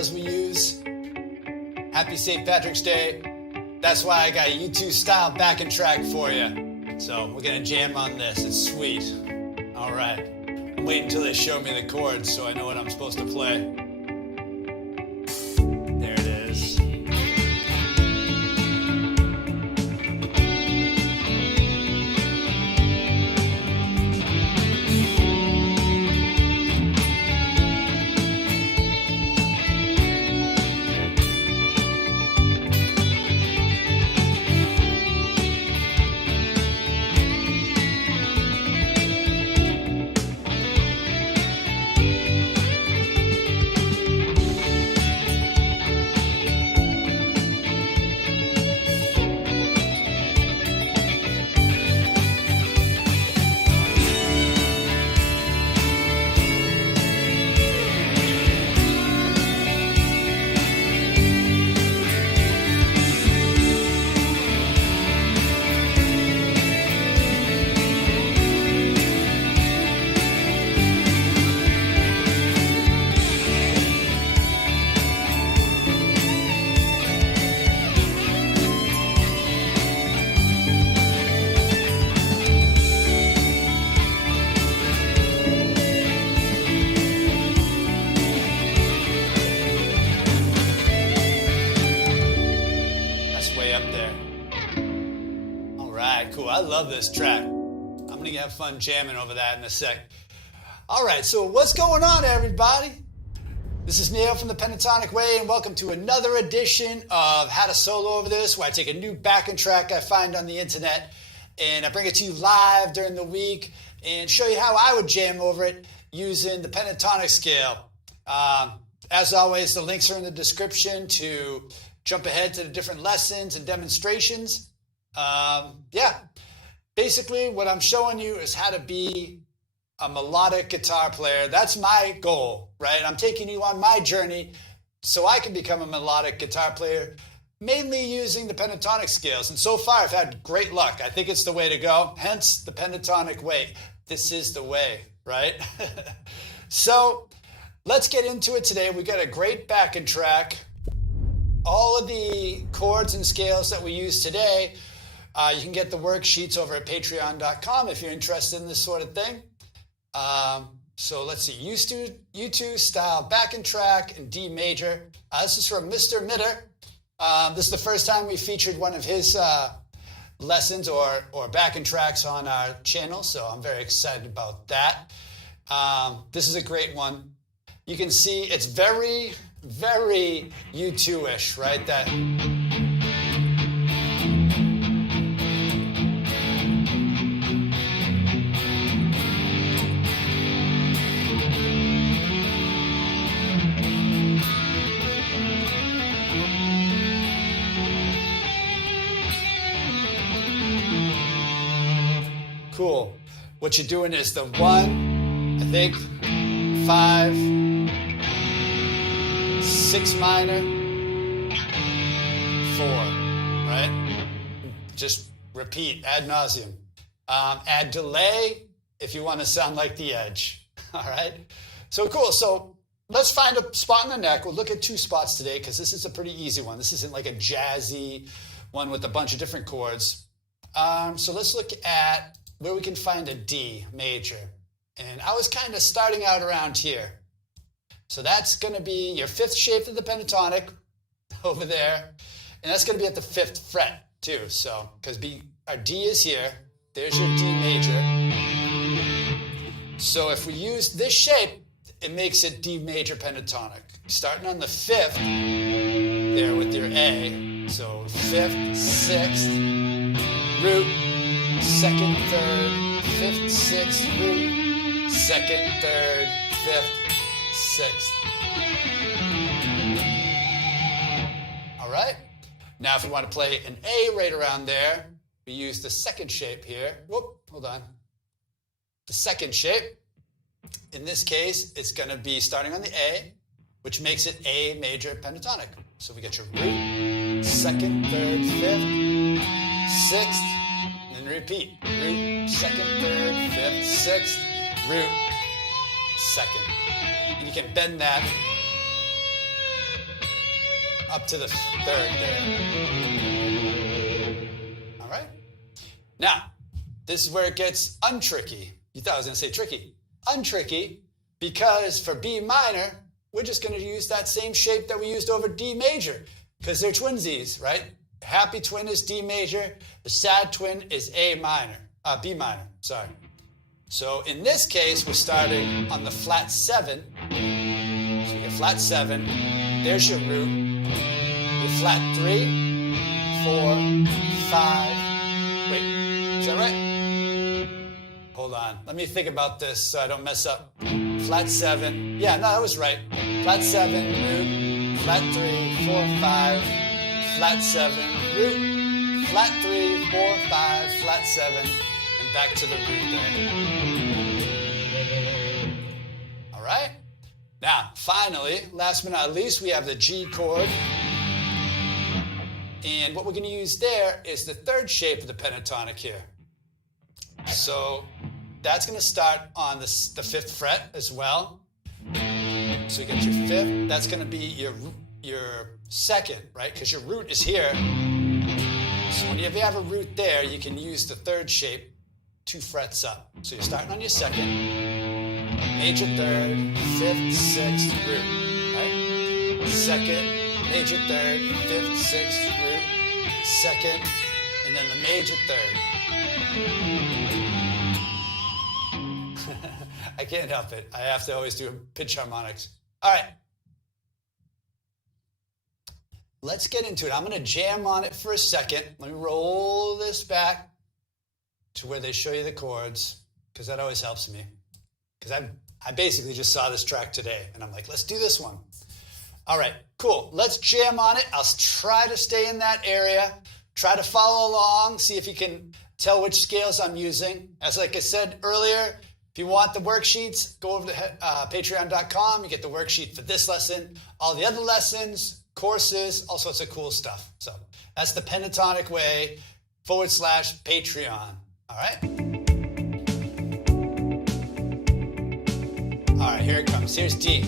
scales we use. Happy St. Patrick's Day. That's why I got a U2 style backing track for you. So we're gonna jam on this, it's sweet. All right, I'm waiting until they show me the chords so I know what I'm supposed to play. There it is. Cool, I love this track. I'm gonna have fun jamming over that in a sec. All right, so what's going on, everybody? This is Neil from the Pentatonic Way, and welcome to another edition of How to Solo Over This, where I take a new backing track I find on the internet, and I bring it to you live during the week, and show you how I would jam over it using the pentatonic scale. As always, the links are in the description to jump ahead to the different lessons and demonstrations. Basically what I'm showing you is how to be a melodic guitar player. That's my goal, right? I'm taking you on my journey so I can become a melodic guitar player, mainly using the pentatonic scales. And so far I've had great luck. I think it's the way to go, hence the Pentatonic Way. This is the way, right? So let's get into it today. We got a great backing track. All of the chords and scales that we use today, you can get the worksheets over at patreon.com if you're interested in this sort of thing. So let's see, U2 style backing track in D major. This is from Mr. Mitter. This is the first time we featured one of his lessons or backing tracks on our channel, so I'm very excited about that. This is a great one. You can see it's very, very U2-ish, right? That. Cool. What you're doing is the 1, I think, 5, 6 minor, 4, right? Just repeat ad nauseum. Add delay if you want to sound like The Edge. All right? So cool. So let's find a spot in the neck. We'll look at 2 spots today because this is a pretty easy one. This isn't like a jazzy one with a bunch of different chords. So let's look at where we can find a D major. And I was kind of starting out around here. So that's going to be your 5th shape of the pentatonic over there. And that's going to be at the 5th fret too. So, because our D is here, there's your D major. So if we use this shape, it makes it D major pentatonic. Starting on the 5th there with your A. So 5th, 6th, root, 2nd, 3rd, 5th, 6th, root, 2nd, 3rd, 5th, 6th. All right. Now if we want to play an A right around there, we use the 2nd shape here. Whoop, hold on. The 2nd shape. In this case, it's going to be starting on the A, which makes it A major pentatonic. So we get your root, 2nd, 3rd, 5th, 6th, and then repeat. Root, 2nd, 3rd, 5th, 6th, root, 2nd. And you can bend that up to the third there. All right. Now, this is where it gets untricky. You thought I was going to say tricky. Untricky, because for B minor, we're just going to use that same shape that we used over D major, because they're twinsies, right? The happy twin is D major. The sad twin is B minor, sorry. So in this case, we're starting on the flat 7. So you get flat 7. There's your root. Your flat 3, 4, 5. Wait, is that right? Hold on. Let me think about this so I don't mess up. Flat 7. Yeah, no, that was right. Flat 7, root, flat 3, 4, 5, flat 7, root, flat 3, 4, 5, flat 7, and back to the root there. All right? Now, finally, last but not least, we have the G chord. And what we're going to use there is the third shape of the pentatonic here. So that's going to start on the 5th fret as well. So you get your 5th. That's going to be your 2nd, right? Because your root is here. So when you have a root there, you can use the 3rd shape 2 frets up. So you're starting on your 2nd, major 3rd, 5th, 6th, root, right? 2nd, major 3rd, 5th, 6th, root, 2nd, and then the major 3rd. I can't help it. I have to always do pitch harmonics. All right. Let's get into it. I'm going to jam on it for a second. Let me roll this back to where they show you the chords, because that always helps me. Because I basically just saw this track today, and I'm like, let's do this one. All right, cool. Let's jam on it. I'll try to stay in that area. Try to follow along, see if you can tell which scales I'm using. As like I said earlier, if you want the worksheets, go over to patreon.com. You get the worksheet for this lesson, all the other lessons, courses, all sorts of cool stuff. So that's the Pentatonic Way /Patreon. All right? All right, here it comes. Here's D.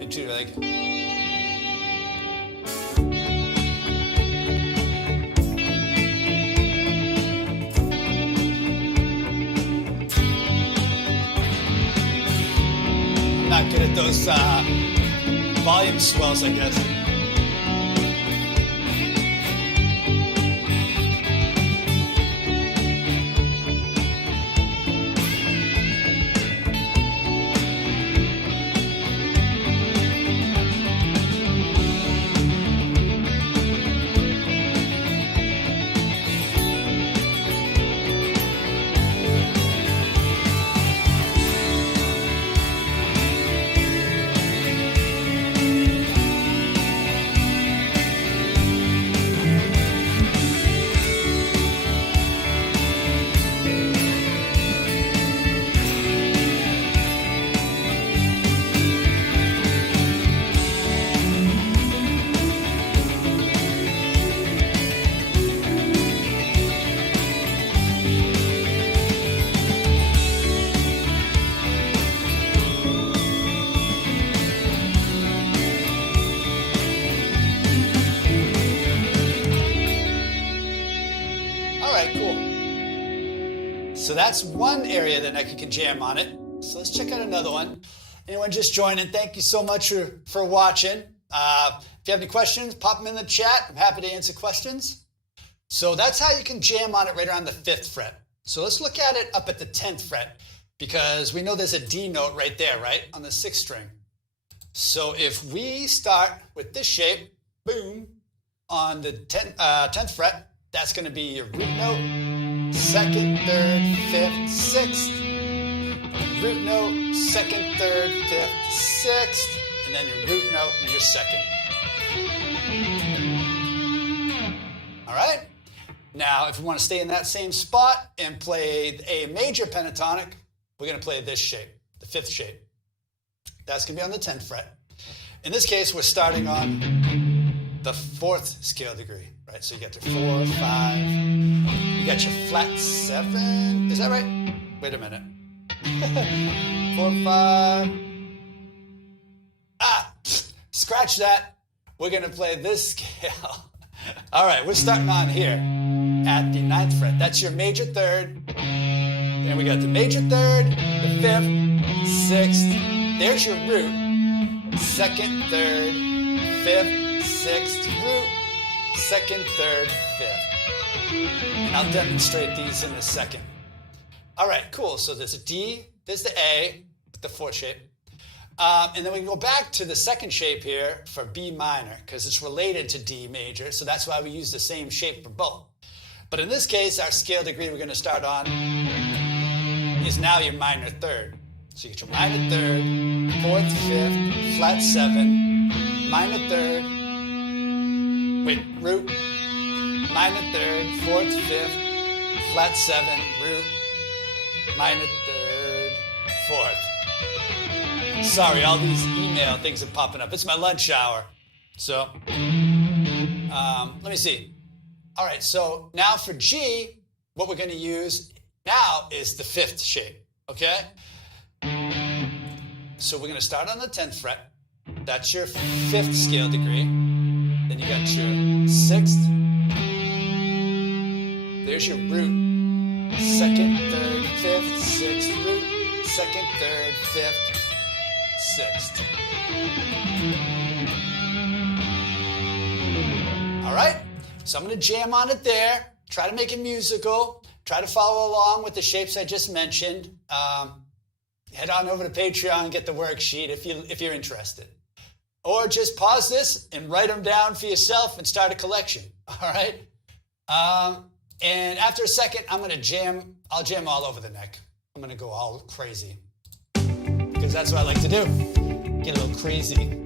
Into like I'm not good at those volume swells, I guess. So that's one area that I can jam on it. So let's check out another one. Anyone just joining, thank you so much for watching. If you have any questions, pop them in the chat. I'm happy to answer questions. So that's how you can jam on it right around the 5th fret. So let's look at it up at the 10th fret, because we know there's a D note right there, right, on the 6th string. So if we start with this shape, boom, on the 10th fret, that's going to be your root note, 2nd, 3rd, 5th, 6th, root note, 2nd, 3rd, 5th, 6th, and then your root note and your 2nd. All right? Now, if we want to stay in that same spot and play a major pentatonic, we're going to play this shape, the 5th shape. That's going to be on the 10th fret. In this case, we're starting on the 4th scale degree, right? So you got your 4, 5, you got your flat 7. Is that right? Wait a minute. 4, 5. Scratch that. We're going to play this scale. All right, we're starting on here at the 9th fret. That's your major 3rd. Then we got the major 3rd, the 5th, 6th. There's your root. 2nd, 3rd, 5th, 6th, root. 2nd, 3rd, 5th. And I'll demonstrate these in a second. All right, cool. So there's a D, there's the A, the 4th shape. And then we can go back to the 2nd shape here for B minor, because it's related to D major, so that's why we use the same shape for both. But in this case, our scale degree we're going to start on is now your minor 3rd. So you get your minor 3rd, 4th, 5th, flat 7, minor 3rd, root, minor 3rd, 4th, 5th, flat 7, root, minor 3rd, 4th. Sorry, all these email things are popping up. It's my lunch hour. So, let me see. All right, so now for G, what we're going to use now is the 5th shape, okay? So we're going to start on the 10th fret. That's your 5th scale degree. Then you got your 6th. There's your root. 2nd, 3rd, 5th, 6th, root. 2nd, 3rd, 5th, 6th. All right, so I'm going to jam on it there, try to make it musical, try to follow along with the shapes I just mentioned. Head on over to Patreon and get the worksheet if you're interested. Or just pause this and write them down for yourself and start a collection, all right? And after a second, I'll jam all over the neck. I'm going to go all crazy, because that's what I like to do, get a little crazy.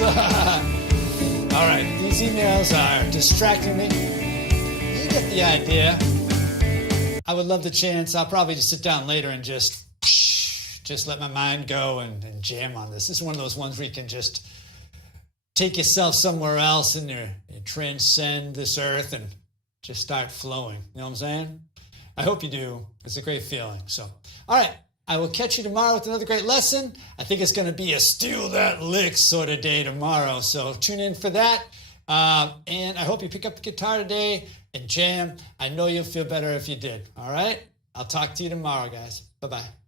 emails. All right, these emails are distracting me. You get the idea. I would love the chance. I'll probably just sit down later and just let my mind go and jam on this. This is one of those ones where you can just take yourself somewhere else and you transcend this earth and just start flowing. You know what I'm saying? I hope you do. It's a great feeling. So, all right. I will catch you tomorrow with another great lesson. I think it's going to be a steal that lick sort of day tomorrow. So tune in for that. And I hope you pick up the guitar today and jam. I know you'll feel better if you did. All right? I'll talk to you tomorrow, guys. Bye-bye.